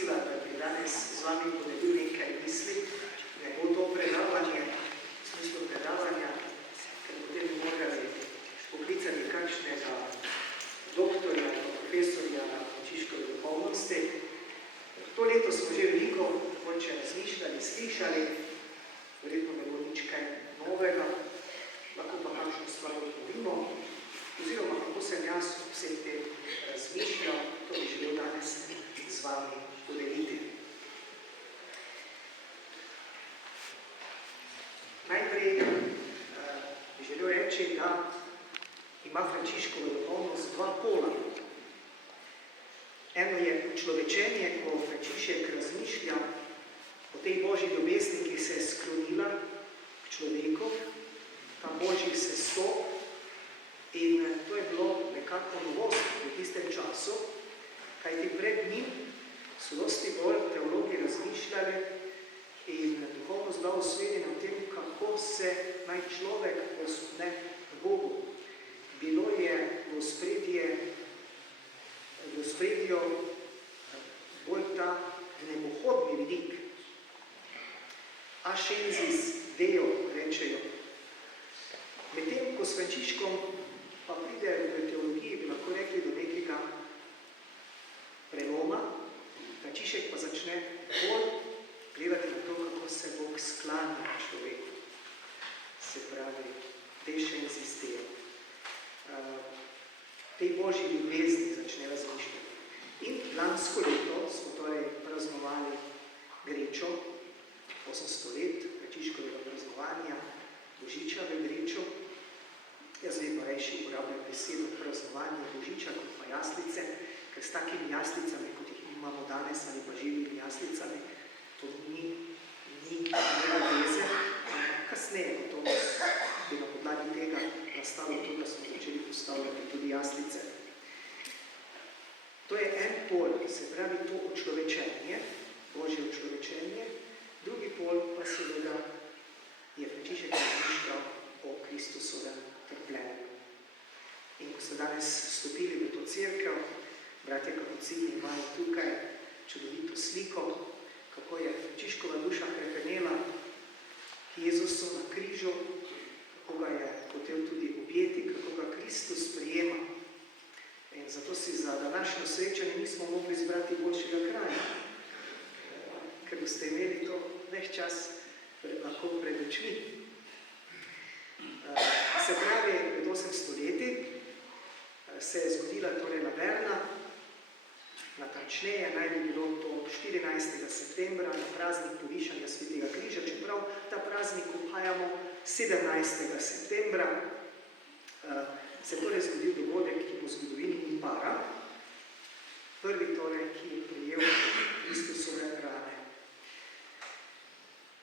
prosila, da bi danes z vami podelil nekaj misli. Ne bo to predavanje, v smislu predavanja, ker potem bi morali poklicati kakšnega doktorja, profesorja frančiškove duhovnosti. To leto smo že veliko mogoče razmišljali, slišali, verjetno ne bo nič kaj novega, lahko pa kakšno stvar odpovimo, oziroma kako sem jaz vseh teh razmišljal, to bi želel danes z vami podeliti. Najprej bi želel reči, da ima frančiškova duhovnost dva pola. Eno je učlovečenje, ko Frančišek razmišlja o tej Božji ljubezni, ki se je sklonila k človeku, ta Božji sestop, in to je bilo nekako novost v tistem času, kajti pred njim so dosti bolj teologi razmišljali in duhovnost bila usmerjena v tem, kako se naj človek osupne k Bogu. Bilo je v ospredju bolj ta nemohodni vidik. Ascensis Deo, rečejo. Medtem, ko s Frančiškom pa pride v teologiji, bi lahko rekli, do nekega preloma, Frančišek pa začne bolj gledati na to, kako se Bog sklanja človeku. Se pravi, Ascensis Deo. Tej Božji ljubezni začne razmišljati. In lansko leto smo torej praznovali Grečo, 800 let Frančiškovega praznovanja, Božiča v Grečo. Jaz vedno rejši uporabljam besedo praznovanje Božiča kot pa jaslice, ker s takimi jaslicami, kot jih imamo danes, ali pa živimi jaslicami, to ni veze, ampak kasneje gotovost bi na podlagi tega nastalo to, da smo začeli postavljati tudi jaslice. To je en pol, se pravi to učlovečenje, Božje učlovečenje, drugi pol pa seveda je Frančišek razmišljal o Kristusovem trpljenju. In ko ste danes vstopili v to cerkev, bratje kapucini imajo tukaj čudovito sliko, kako je Frančiškova duša hrepenela Jezusu na križu, kako ga je hotel tudi objeti, kako ga Kristus prijema. In zato si za današnjo srečanje nismo mogli izbrati boljšega kraja, ker boste imeli to ves čas lahko pred očmi. Se pravi, pred 800 leti se je zgodila torej Laverna, natančneje naj bi bilo to 14. septembra na praznik povišanja Svetega križa, čeprav ta praznik obhajamo 17. septembra, se torej zgodil dogodek, ki po zgodovini upara, prvi torej, ki je prijel Kristusove rane.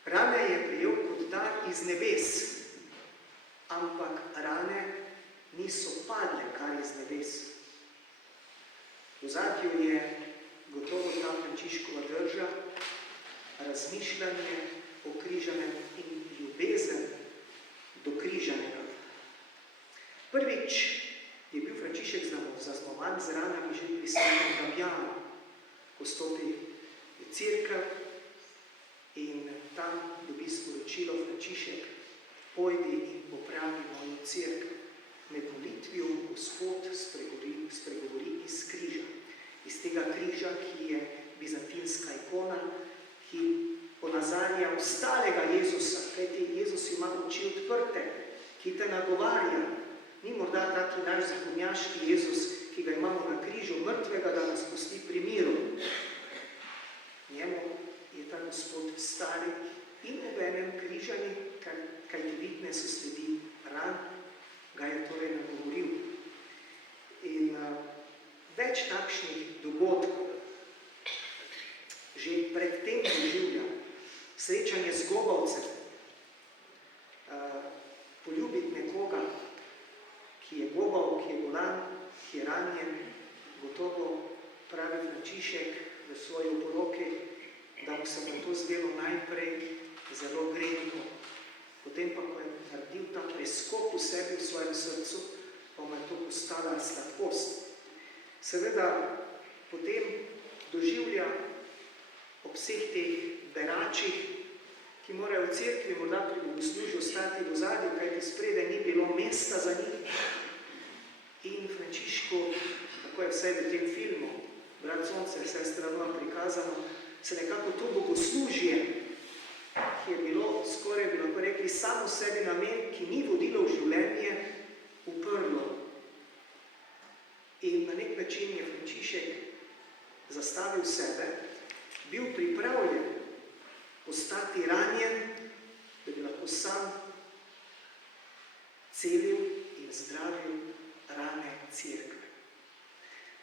Rane je prijel kot dar iz nebes, ampak rane niso padle kar iz nebes. V zadju je gotovo ta Frančiškova drža, razmišljanje o križanem in ljubezen do križanega. Prvič je bil Frančišek zaznamovan z ranami že pri Svetem Damjanu, ko stopi v cerkev in tam dobi sporočilo Frančišek: pojdi in popravi mojo cerkev. Med molitvijo Gospod spregovori iz križa. Iz tega križa, ki je bizantinska ikona, ki ponazarja ostalega Jezusa, kajti Jezus ima oči odprte, ki te nagovarja. Ni morda taki naš zahodnjaški Jezus, ki ga imamo na križu, mrtvega, da nas pusti pri miru. Njemu je ta Gospod stari in obenem križani, kajti vidne so sledi ran, ga je torej nagovoril. In več takšnih dogodkov že pred tem doživlja. Srečanje z gobavcem, poljubiti nekoga, ki je gobav, ki je bolan, ki je ranjen, gotovo pravi Frančišek v svoji oporoki, da mu se bo to zdelo najprej zelo grenko. Potem pa, ko je naredil ta preskok v sebi, v svojem srcu, pa mu je to postala sladkost. Seveda, potem doživlja vseh teh beračih, ki morajo v cerkvi morda pri bogoslužju ostati v ozadju, kajti spredaj ni bilo mesta za njih. In Frančišku, tako je vsaj v tem filmu, Brat Sonce, vse stranova prikazano, se nekako to bogoslužje, ki je bilo skoraj, bi lahko rekli, samo sebi namen, ki ni vodilo v življenje, uprlo. In na nek način je Frančišek zastavil sebe, bil pripravljen postati ranjen, da bi lahko sam celil in zdravil rane cerkve.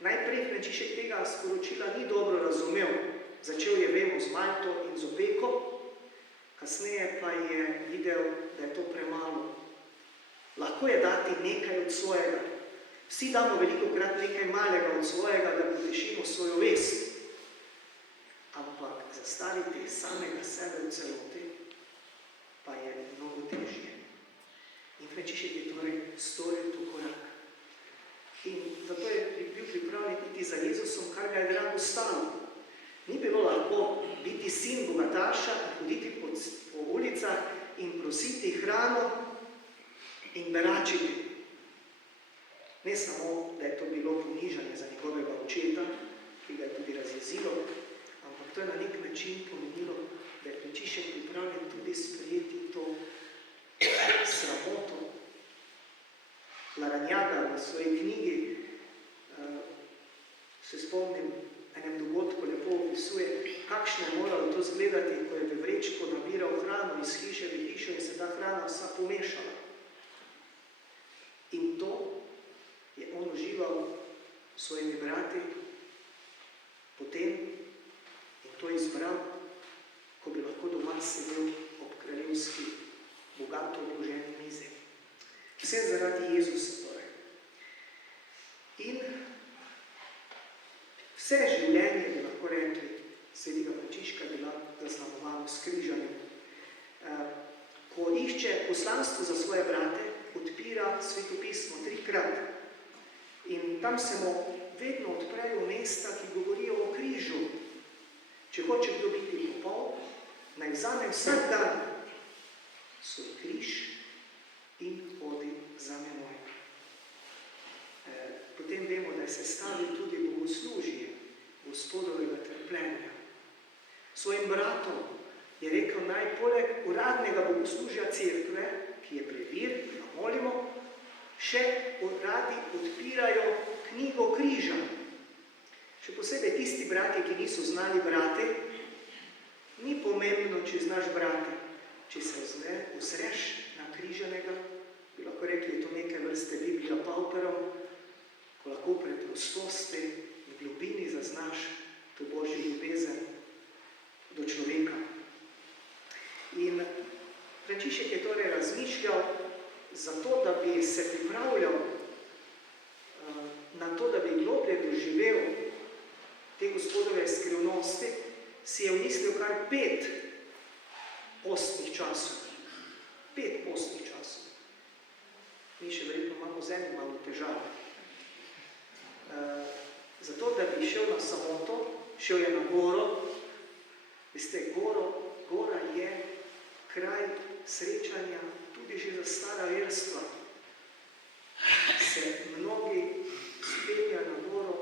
Najprej Frančišek tega sporočila ni dobro razumel. Začel je, vemo, z Malto in z opeko, kasneje pa je videl, da je to premalo. Lahko je dati nekaj od svojega. Vsi damo velikokrat nekaj malega od svojega, da potešimo svojo vest. Ampak zastaviti samega sebe v celoti pa je mnogo težje. In Frančišek je torej storil to korak. In zato je bil pripravljen iti za Jezusom, kar ga je drago stalo. Ni bilo lahko biti sin bogataša in hoditi po ulicah in prositi hrano in beračiti. Ne samo, da je to bilo ponižanje za njegovega očeta, ki ga je tudi razjezilo, ampak to je na nek način pomenilo, da je Frančišek pripravljen tudi sprejeti to sramoto. Laranjaga v svoji knjigi, se spomnim, enem dogodku lepo opisuje, kakšno je moralo to izgledati, ko je v vrečko nabiral hrano iz hiše v hišo in se ta hrana vsa pomešala. In to je on užival s svojimi brati, potem in to izbral, ko bi lahko doma sedel ob kraljevski, bogato obloženi mizi. Vse zaradi Jezusa torej. In vse življenje, bi lahko rekli, svetega Frančiška bila zaznamovano s križanjem. Ko išče poslanstvo za svoje brate, odpira Sveto pismo 3-krat. In tam se mu vedno odprejo mesta, ki govorijo o križu. Če hoče kdo biti popoln, naj vzame vsak dan svoj križ in hodi za menoj. Potem vemo, da je sestavil tudi bogoslužje Gospodovega trpljenja. Svojim bratom je rekel, naj poleg uradnega bogoslužja cerkve, ki je previr, ki ga molimo, še radi odpirajo knjigo križa. Še posebej tisti bratje, ki niso znali brati, ni pomembno, če znaš brati. Če se ozreš na križanega, bi lahko rekli, je to neke vrste Biblija Pauperom, ko lahko preprostosti in globini zaznaš to Božjo ljubezen do človeka. In Frančišek je torej razmišljal zato, da bi se pripravljal na to, da bi globlje doživel te Gospodove skrivnosti, si je vmislil kar 5 postnih časov. 5 postnih časov. Mi še verjetno imamo z enim malo težave. Zato, da bi šel na samoto, šel je na goro. Veste, gora je kraj srečanja tudi že za stara verstva. Se mnogi speljajo na goro,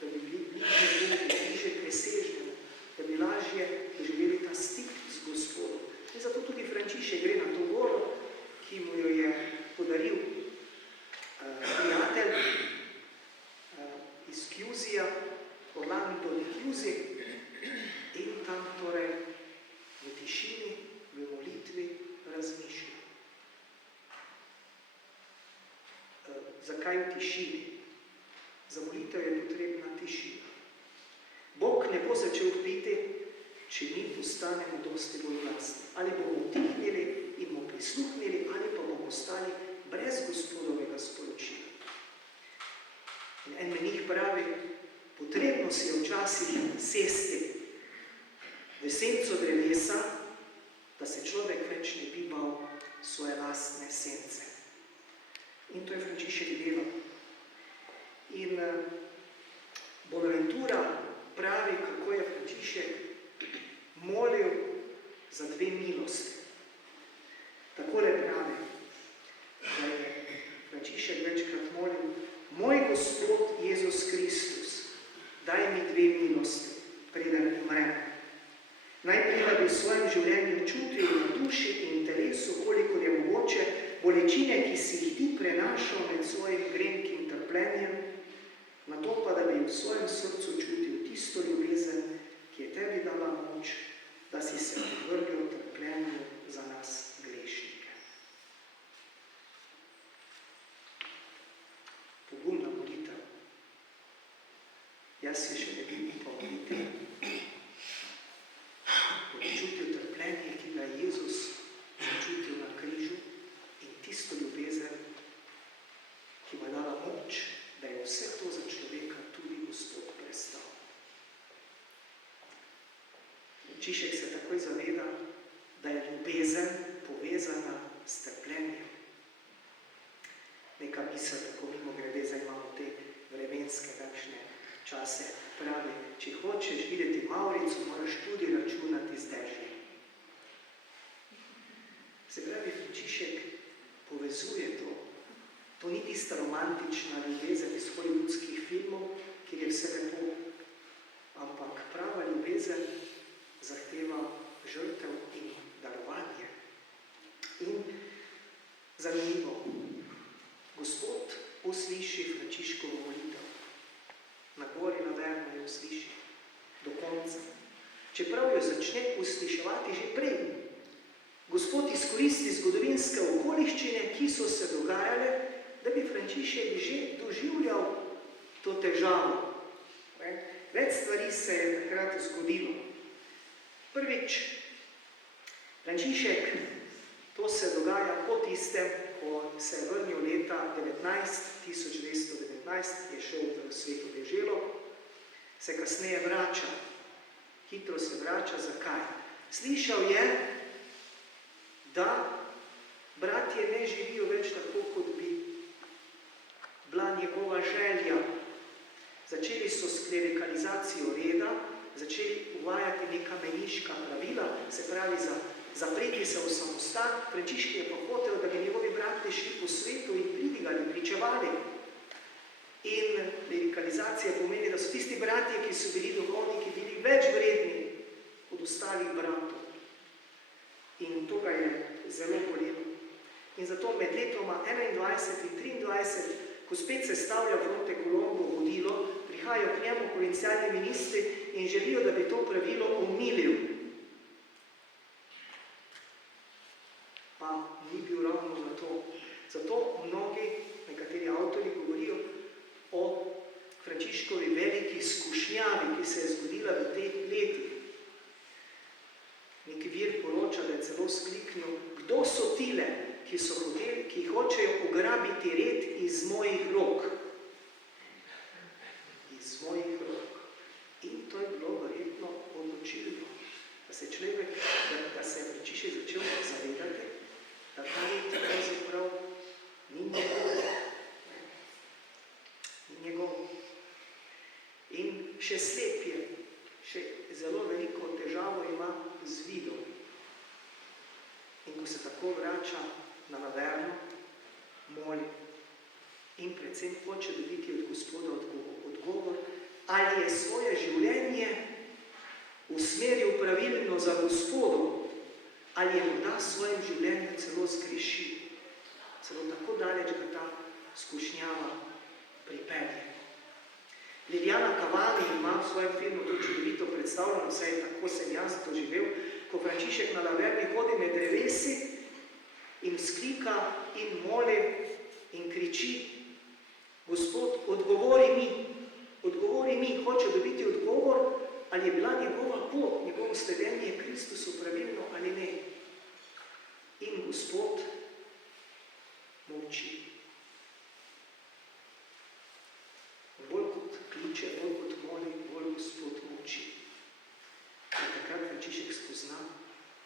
da bi bili bliže presežnemu, da bi lažje doživeli ta stik z Gospodom. In zato tudi Frančišek gre na to goro, ki mu jo je podaril prijatelj iz Chiusija, Orlando di Chiusi, in tam torej v tišini, v molitvi razmišlja. Zakaj v tišini? Za molitev je potrebna tišina. Bog ne bo začel piti, če mi postanemo dosti bolj glasni. Ali bomo utihnili in mu prisluhnili, ali pa bomo ostali brez Gospodovega sporočila. In en menih pravi, potrebno si je včasih sesti v senco drevesa, da se človek več ne bi bal svoje lastne sence. In to je Frančišek delal. In Bonaventura pravi, kako je Frančišek Najprej, da bi v svojem življenju čutil na duši in telesu, koliko je mogoče, bolečine, ki si jih ti prenašal med svojim grenkim trpljenjem, nato pa, da bi v svojem srcu čutil tisto ljubezen, ki je tebi dala moč, da si se podvrgel trpljenju za nas grešnike. Pogumna molitev. Jaz si še ne bi upal moliti. Čutil trpljenje, ki ga je Jezus začutil na križu in tisto ljubezen, ki mu je dala moč, da je vse to za človeka tudi Gospod prestal. Frančišek se takoj zaveda, da je ljubezen povezana s trpljenjem. Neka misel, tako mimo grede, zdaj imamo te vremenske takšne čase, pravi, če hočeš videti Mavrico, moraš tudi računati z dežjem. Se pravi, Frančišek povezuje to. To ni tista romantična ljubezen iz hollywoodskih filmov, kjer je vse lepo, ampak prava ljubezen zahteva žrtev in darovanje. In zanimivo, Gospod usliši Frančiškovo molitev. Na gori na Vernu jo usliši do konca. Čeprav jo začne usliševati že prej. Gospod izkoristi zgodovinske okoliščine, ki so se dogajale, da bi Frančišek že doživljal to težavo. Več stvari se je takrat zgodilo. Prvič, Frančišek, to se dogaja po tistem, ko se je vrnil leta 1919, je šel v Sveto deželo, se kasneje vrača. Hitro se vrača. Zakaj? Slišal je, da bratje ne živijo več tako, kot bi bila njegova želja. Začeli so s klerikalizacijo reda, začeli uvajati neka meniška pravila, se pravi zapreti se v samostan. Frančišek je pa hotel, da bi njegovi bratje šli po svetu in pridigali, pričevali. In klerikalizacija pomeni, da so tisti bratje, ki so bili duhovniki, bili več vredni od ostalih bratov. In to ga je zelo bolelo. In zato med letoma 21 in 23, ko spet se stavlja Fronte Colombo vodilo, prihajajo k njemu provincialni ministri in želijo, da bi to pravilo omilil. Pa ni bil ravno za to. Zato mnogi, nekateri avtori govorijo o Frančiškovi veliki skušnjavi, ki se je zgodila v teh letih. Neki vir poroča, da je celo skliknil, kdo so tile, ki hočejo ugrabiti red iz mojih rok. Iz mojih rok. In to je bilo verjetno odločilno, da se človek, da se je Frančišek začel zavedati, da ta red pravzaprav ni njegov. Ni njegov. In še slep je, še zelo veliko težavo ima z vidom. In ko se tako vrača na Laverno, moli in predvsem hoče dobiti od Gospoda odgovor, ali je svoje življenje usmeril pravilno za Gospodom, ali je morda v svojem življenju celo zgrešil. Celo tako daleč ga ta skušnjava pripelje. Liliana Cavani ima v svojem filmu to čudovito predstavljeno, vsaj tako sem jaz doživel, ko Frančišek na Laverni hodi med drevesi in vzklika in moli in kriči: Gospod, odgovori mi, hoče dobiti odgovor, ali je bila njegova pot, njegovo sledenje Kristusu pravilno ali ne. In Gospod molči. Bolj kot kliče, bolj kot moli, bolj Gospod molči. In takrat Frančišek spozna,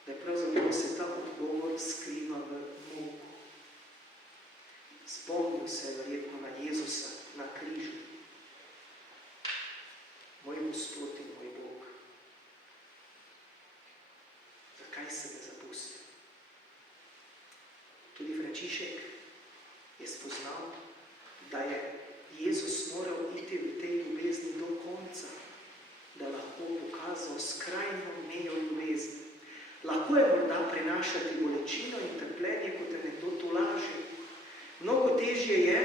da je pravzaprav se ta odgovor skriva v molku. Spomnil se je verjetno na Jezusa, na križu. Moj Gospod in moj Bog. Zakaj se ga zapustil? Tudi Frančišek je spoznal, da je Jezus moral iti v tej ljubezni do konca, da lahko pokazal skrajno mejo ljubezni. da prenašati bolečino in trpljenje, kot te nekdo tolaži. Mnogo težje je,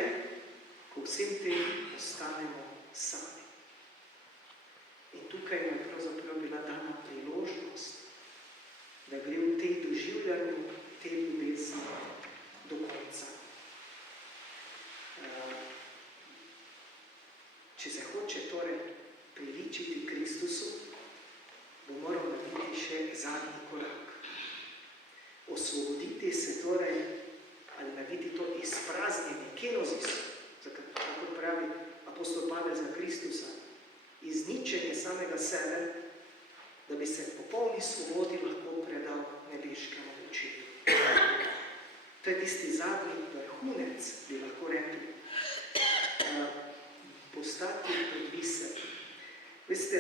ko vsem tem ostanemo sami. In tukaj je pravzaprav bila dana priložnost, da gre v tej doživljanju, te ljubezni do konca. Če se hoče torej priličiti Kristusu, bo moral narediti še zadnji korak. Osvoboditi se torej, ali narediti to izpraznjenje, kenozis, kako pravi apostol Pavel za Kristusa, izničenje samega sebe, da bi se v popolni svobodi lahko predal nebeškemu učenju. To je tisti zadnji vrhunec, bi lahko rekli, postati odvisen. Veste,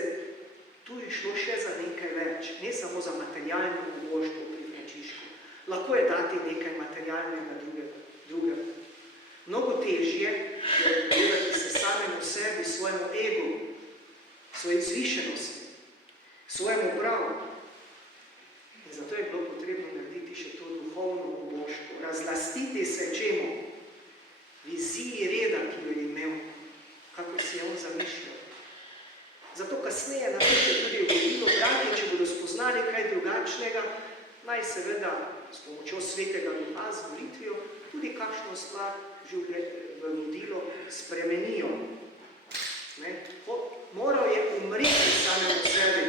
tu je šlo še za nekaj več, ne samo za materialno ubožstvo pri Frančišku. Lahko je dati nekaj materialnega drugega. Mnogo težje je gledati se samemu sebi, svojemu egu, svoji zvišenosti, svojemu pravu. In zato je bilo potrebno narediti še to duhovno ubožstvo, razlastiti se čemu, viziji reda, ki jo je imel, kako si je on zamišljal. Zato kasneje napiše tudi ugodilo, bratje, če bodo spoznali kaj drugačnega, naj seveda s pomočjo svetega duha, z molitvijo, tudi kakšno stvar v vodilo spremenijo. Moral je umreti samemu sebi,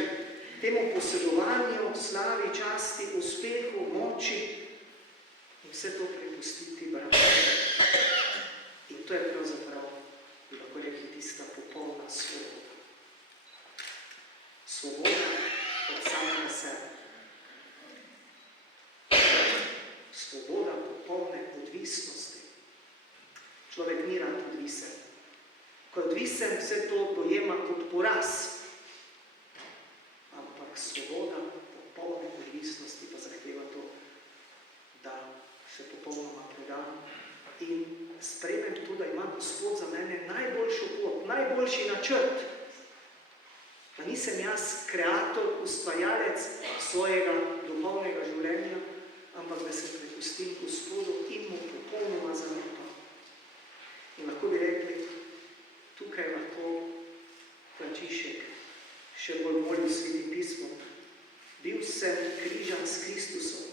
temu posedovanju, slavi, časti, uspehu, moči in vse to prepustiti bratom. In to je pravzaprav, bi lahko rekli, tista popolna svoboda. Svoboda od samega sebe. Svoboda popolne odvisnosti. Človek ni rad odvisen. Ko je odvisen, vse to dojema kot poraz. Ampak svoboda popolne odvisnosti pa zahteva to, da se popolnoma predam in sprejmem to, da ima Gospod za mene najboljšo pot, najboljši načrt. Pa nisem jaz kreator, ustvarjalec svojega duhovnega življenja, ampak da se prepustim Gospodu in mu popolnoma zaupam. In lahko bi rekli, tukaj lahko Frančišek še bolj moli v Svetim pismom. Bil sem križan s Kristusom,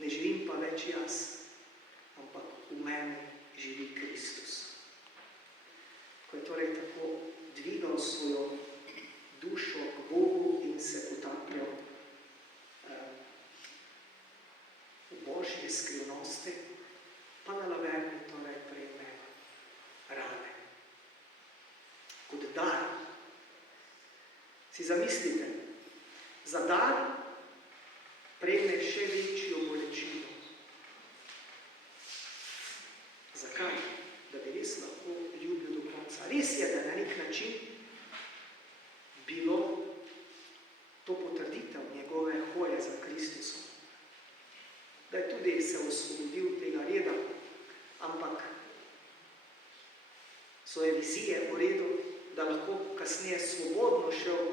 ne živim pa več jaz, ampak v meni živi Kristus. Ko je torej tako dvigal svojo dušo k Bogu in se potapljal v Božje skrivnosti, pa na Laverni torej prejme rane. Kot dar. Si zamislite, za dar prejme še večjo bolečino. Zakaj? Da bi res lahko ljubil do konca. Res je, da na nek način bilo to potrditev njegove hoje za Kristusom. Da je tudi se osvobodil tega reda, ampak svoje vizije v redu, da lahko kasneje svobodno šel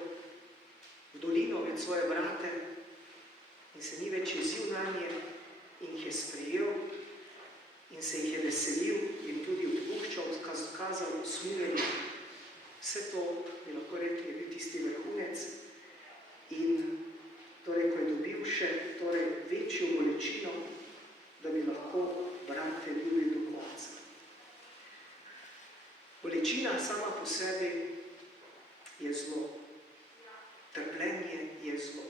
v dolino med svoje brate in se ni več jezil nanje in jih je sprejel in se jih je veselil in tudi odpuščal, kazal usmiljenje. Vse to, bi lahko rekli, je bil tisti vrhunec in torej, ko je dobil še večjo bolečino, da bi lahko brate ljubil do konca. Bolečina sama po sebi je zlo. Trpljenje je zlo.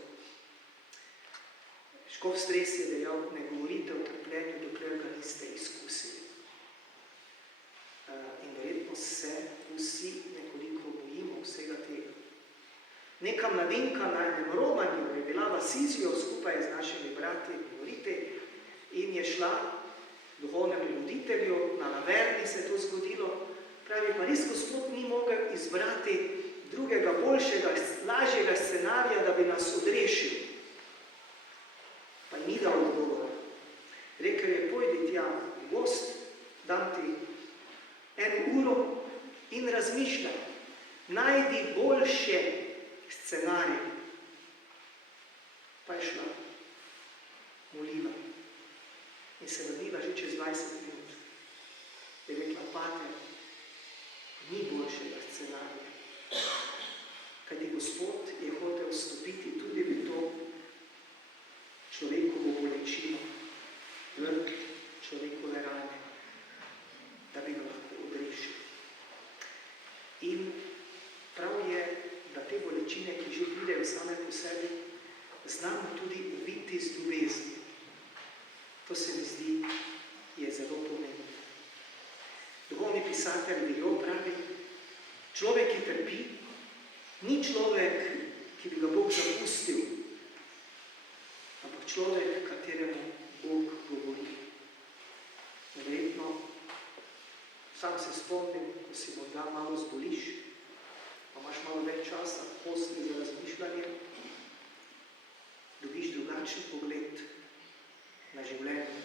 Škof Stres je dejal, ne govorite o trpljenju, dokler ga niste izkusili. In verjetno se vsi nekoliko bojimo vsega tega. Neka mladenka na enem romanju je bila v Asizijo skupaj z našimi brati govorite in je šla duhovnemu voditelju, na Laverni se je to zgodilo, pravi, pa res Gospod ni mogel izbrati drugega, boljšega, lažjega scenarija, da bi nas odrešil. Pa ni dal odgovora. Rekel je, pojdi tja v gost, dam ti 1 uro in razmišljaj. Najdi boljše scenarije. Pa je šla. In se vrnila že čez 20 minut. Je rekla, pater, ni boljšega scenarija. Kajti Gospod je hotel vstopiti tudi v to človekovo bolečino, v človekove rane, da bi ga lahko odrešil. In prav je, da te bolečine, ki že pridejo same po sebi, znamo tudi uviti z ljubezni. To se mi zdi, je zelo pomembno. Duhovni pisatelj Vilo pravi, človek, ki trpi, ni človek, ki bi ga Bog zapustil, ampak človek, kateremu Bog govori. Verjetno, sam se spomnim, ko si morda malo zboliš, pa imaš malo več časa, posli za razmišljanje, dobiš drugačen pogled na življenje.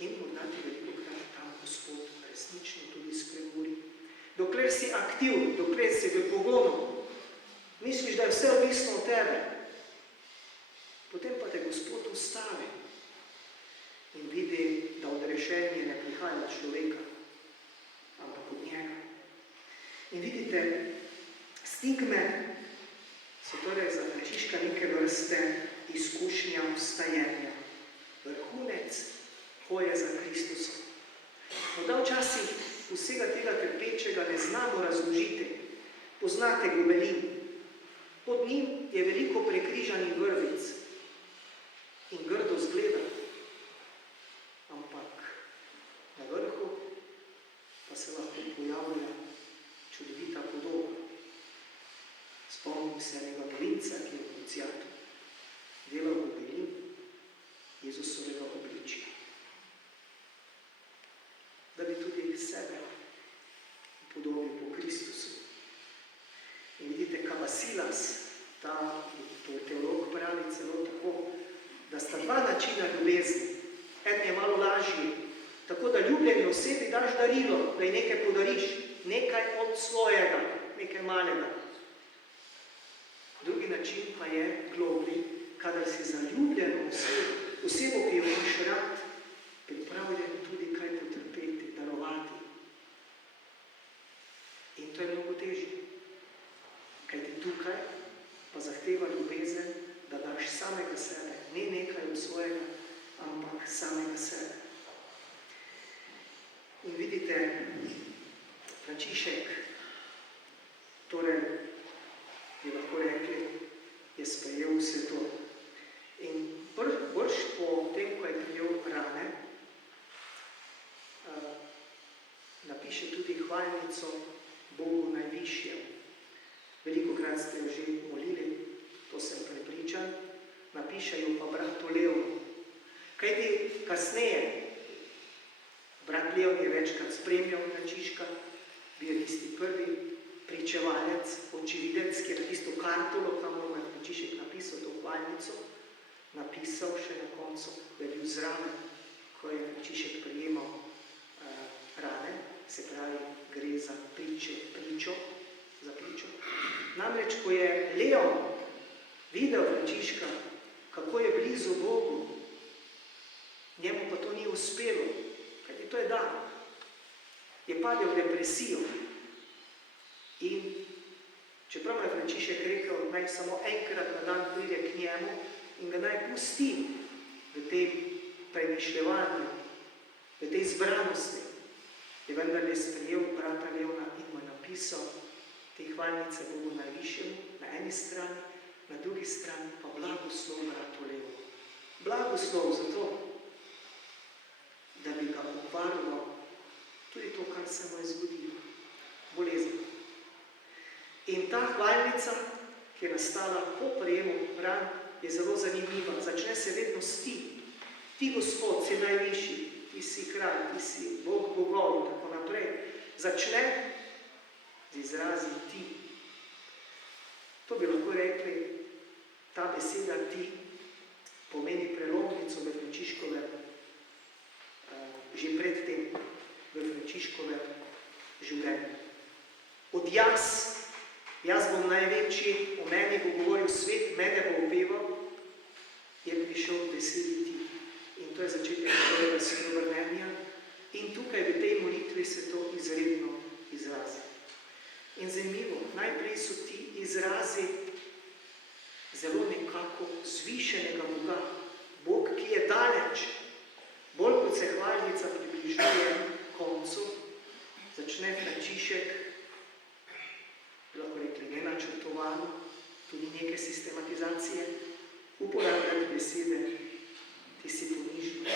In morda ti velikokrat tam Gospod resnično tudi spregovori. Dokler si aktiv, dokler si v pogonu, misliš, da je vse odvisno od tebe, potem pa te Gospod ustavi in vidi, da odrešenje ne prihaja od človeka, ampak od njega. In vidite, stigme so torej za Frančiška neke vrste izkušnja vstajenja, vrhunec hoje za Kristusom. Morda včasih vsega tega trpečega ne znamo razložiti. Poznate gobelin. Pod njim je veliko prekrižanih vrvic in grdo zgleda. Ampak na vrhu pa se lahko pojavlja čudovita podoba. Spomnim se enega novinca, ki je v Lucijatu delal gobelin Jezusovega obličja. Da bi tudi sebe upodobil po Kristusu. In vidite, Kavasilas, to teolog pravi celo tako, da sta dva načina ljubezni. En je malo lažji, tako da ljubljeni osebi daš darilo, da ji nekaj podariš, nekaj od svojega, nekaj malega. Drugi način pa je globlji, kadar si zaljubljeno osebo, ki jo imaš rad, pripravljen tudi kaj potrpeti, darovati. In to je mnogo težje. Kajti tukaj pa zahteva ljubezen, da daš samega sebe, ne nekaj od svojega, ampak samega sebe. In vidite, Frančišek, torej, bi lahko rekli, je sprejel vse to. In brž po tem, ko je prijel rane, napiše tudi hvalnico Bogu najvišjem. Velikokrat ste jo že molili, to sem prepričan, napiše jo pa brat Leon. Kajti kasneje, brat Leon je večkrat spremljal Frančiška, bil je tisti prvi pričevalec, očividec, ki je tisto kartolo, kamor je Frančišek napisal to hvalnico, napisal še na koncu, da je bil zraven, ko je Frančišek prijemal rane, se pravi, gre za pričo. Namreč, ko je Leon videl Frančiška, kako je blizu Bogu, njemu pa to ni uspelo, kajti to je dan. Je padel v depresijo. In čeprav je Frančišek rekel, naj samo enkrat na dan pride k njemu in ga naj pusti v tem premišljevanju, v tej zbranosti, je vendar je sprejel brata Leona in mu napisal te hvalnice Bogu najvišjemu na eni strani, na drugi strani pa blagoslov bratu Leonu. Blagoslov zato, da bi ga obvaroval tudi to, kar se mu je zgodilo, bolezen. In ta hvalnica, ki je nastala po prejemu ran, je zelo zanimiva. Začne se vedno s ti. Ti, Gospod, si najvišji, ti si kralj, ti si Bog bogov in tako naprej. Začne z izrazi ti. To bi lahko rekli, ta beseda ti pomeni prelomnico v Frančiškovem, že predtem v Frančiškovem življenju. Od jaz bom največji, o meni bo govoril svet, mene bo opeval, je prišel besedi ti. In to je začetek svojega spreobrnenja. In tukaj v tej molitvi se to izredno izrazi. In zanimivo, najprej so ti izrazi zelo nekako zvišenega Boga. Bog, ki je daleč, bolj kot se hvalnica približuje koncu, začne Frančišek, lahko rekli nenačrtovano, tudi neke sistematizacije, uporabljati besede, ti si ponižnost,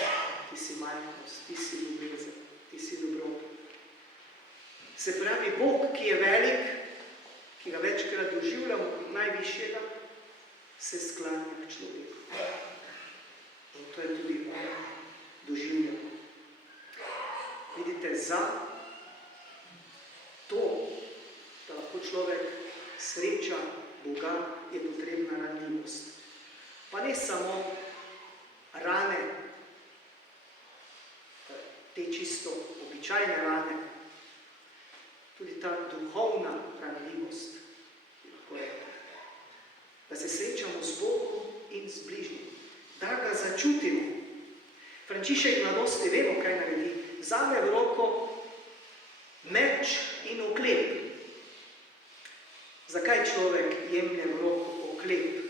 ti si majhnost, ti si ljubezen, ti si dobrota. Se pravi, Bog, ki je velik, ki ga večkrat doživljamo kot najvišjega, se sklanja k človeku. In to je tudi on doživljal. Vidite, za to, da lahko človek sreča Boga, je potrebna ranljivost. Pa ne samo rane, te čisto običajne rane, tudi ta duhovna ranljivost, lahko rekli. Da se srečamo z Bogom in z bližnjim, da ga začutimo. Frančišek mladosti, vemo, kaj naredi. Vzame v roko meč in oklep. Zakaj človek jemlje v roko oklep?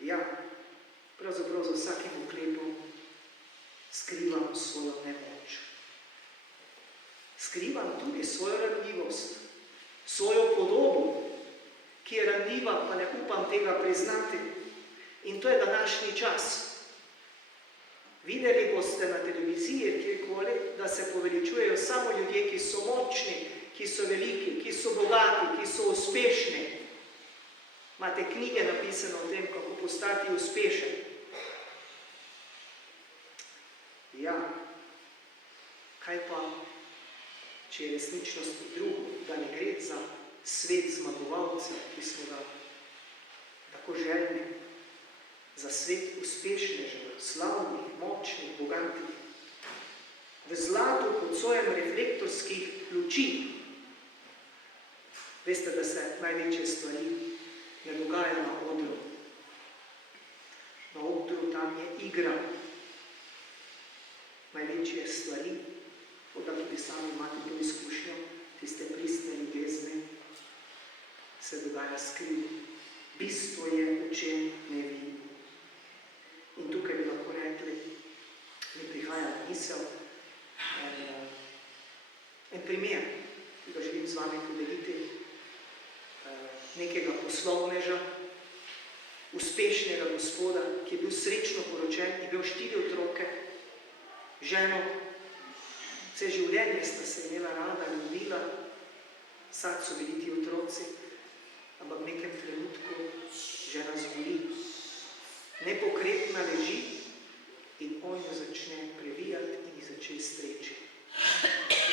Ja, pravzaprav za vsakim oklepom skrivam svojo nemoč. Skrivam tudi svojo ranljivost, svojo podobo, ki je ranljiva, pa ne upam tega priznati. In to je današnji čas. Videli boste na televiziji, kjerkoli, da se poveličujejo samo ljudje, ki so močni, ki so veliki, ki so bogati, ki so uspešni. Imate knjige napisane o tem, kako postati uspešen. Ja, kaj pa, če je resničnost drugo, da ne gre za svet zmagovalcev, ki smo ga tako željni, za svet uspešnežev, slavnih, močnih, bogatih, v zlatu pod sojem reflektorskih luči. Veste, da se največje stvari ne dogajajo na odru. Na odru tam je igra. Največje stvari, da tudi sami imate to izkušnjo, tiste pristne ljubezni, se dogaja skrivno. Bistvo je, v čem ne vidim. In tukaj bi lahko rekli, mi prihaja misel, en primer, ki ga želim z vami podeliti, nekega poslovneža, uspešnega gospoda, ki je bil srečno poročen, je bil 4 otroke, ženo, vse življenje sta se imela rada, ljubila, sad so bili ti otroci, ampak v nekem trenutku žena zboli. Nepokretna leži in on jo začne previjati in jih začne streči.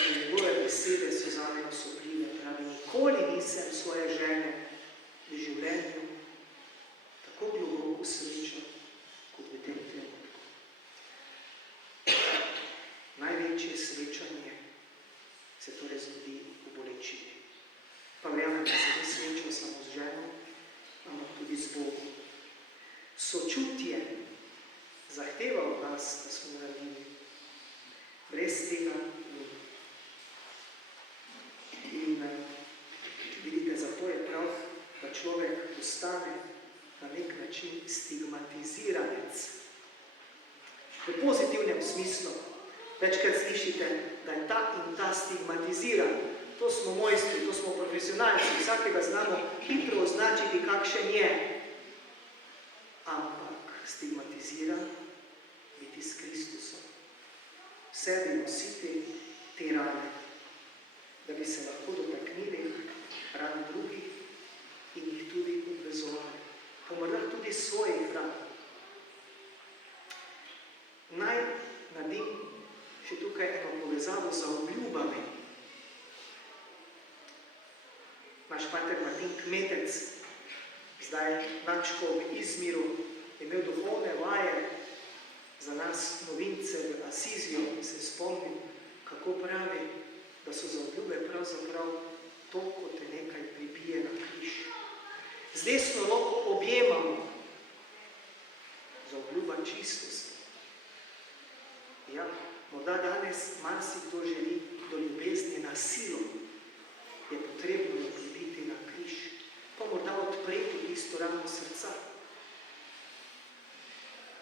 In njegove besede so zame osupljive, pravi, nikoli nisem svoje žene v življenju tako globoko srečen, kot v tem trenutku. Največje srečanje se torej zgodi v bolečini. Pa verjamem, da se ni srečal samo z ženo, ampak tudi z Bogom. Sočutje zahteva od nas, da smo naredili. Brez tega ni. In vidite, zato je prav, da človek postane na nek način stigmatiziranec. V pozitivnem smislu. Večkrat slišite, da je ta in ta stigmatiziran. To smo mojstri, to smo profesionalci, vsakega znamo hitro označiti, kakšen je. Ampak stigmatiziran biti s Kristusom. V sebi nositi te rane, da bi se lahko dotaknili ran drugih in jih tudi obvezovali. Pa morda tudi svojih ran. Naj naredim še tukaj eno povezavo za obljubami. Naš pater Martin Kmetec, zdaj načko v Izmiru, je imel duhovne vaje za nas novince v Asiziju in se spomnim, kako pravi, da so za obljube pravzaprav to, ko te nekaj pribije na križ. Z desno roko objemamo za obljuba čistosti. silo je potrebno jo pribiti na križ, pa morda odpreti tisto rano srca.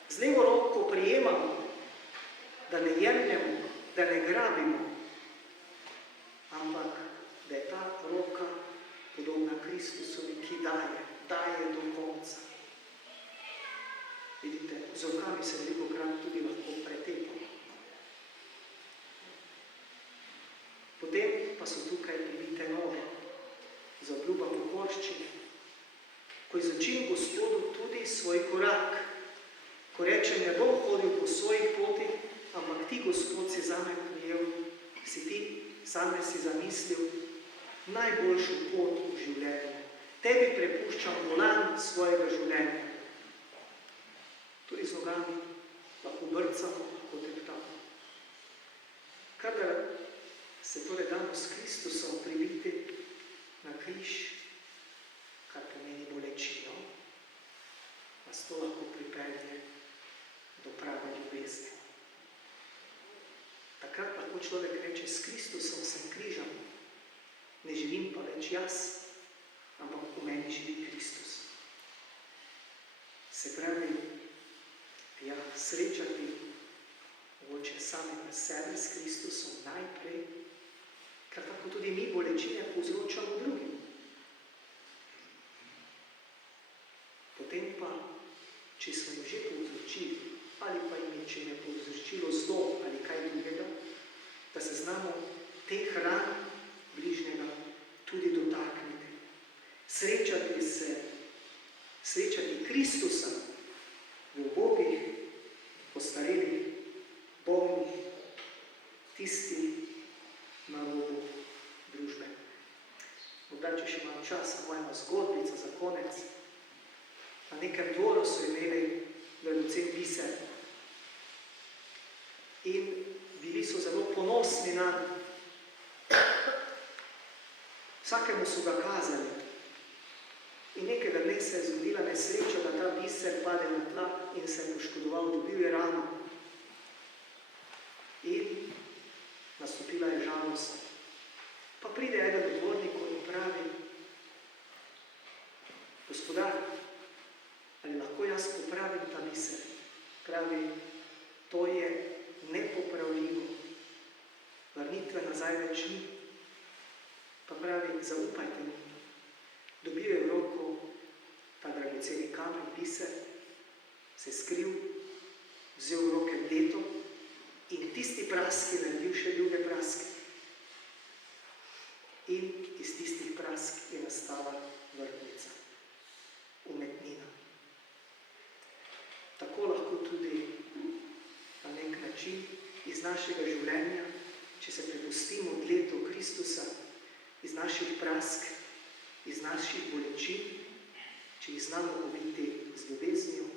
Z levo roko prijemamo, da ne jemljamo, da ne grabimo, ampak da je ta roka podobna Kristusovi, ki daje do konca. Vidite, z rokami se velikokrat tudi lahko pretepamo. Potem pa so tukaj pribite noge, za obljuba pokorščine, ko izročim Gospodu tudi svoj korak, ko rečem, ne bom hodil po svojih poti, ampak ti, Gospod, si zame prijel, si ti same si zamislil najboljšo pot v življenju. Tebi prepuščam volan svojega življenja. Tudi z nogami lahko brcamo, lahko teptamo. Kadar se torej damo s Kristusom pribiti na križ, kar pomeni bolečino, nas to lahko pripelje do prave ljubezni. Takrat lahko človek reče, s Kristusom sem križan, ne živim pa več jaz, ampak v meni živi Kristus. Se pravi, srečati mogoče samega sebe s Kristusom najprej, ker tako tudi mi bolečine povzročamo drugim. Potem pa, če smo jim že povzročili, ali pa jim je, če jim je povzročilo zlo ali kaj drugega, da se znamo teh ran bližnjega tudi dotakniti. Srečati Kristusa v ubogih, ostarelih, bolnih, tisti na robu družbe. Morda, če še imam časa, moja zgodbica za konec. Na nekem dvoru so imeli dragocen biser in bili so zelo ponosni na vsakemu so ga kazali. In nekega dne se je zgodila nesreča, da ta biser pade na tla in se je poškodoval, dobil je rano. In nastopila je žalost. Pa pride eden od dvornikov in pravi, gospodar, ali lahko jaz popravim ta biser? Pravi, to je nepopravljivo. Vrnitve nazaj več ni. Pa pravi, zaupajte mi. Dobil je v roko ta dragoceni kamen, biser, se skril, vzel v roke deto in tisti praski naredil še druge praske. In iz tistih prask je nastala vrtnica, umetnina. Tako lahko tudi na nek način iz našega življenja, če se prepustimo dletu Kristusa, iz naših prask, iz naših bolečin, če jih znamo obiti z ljubeznijo,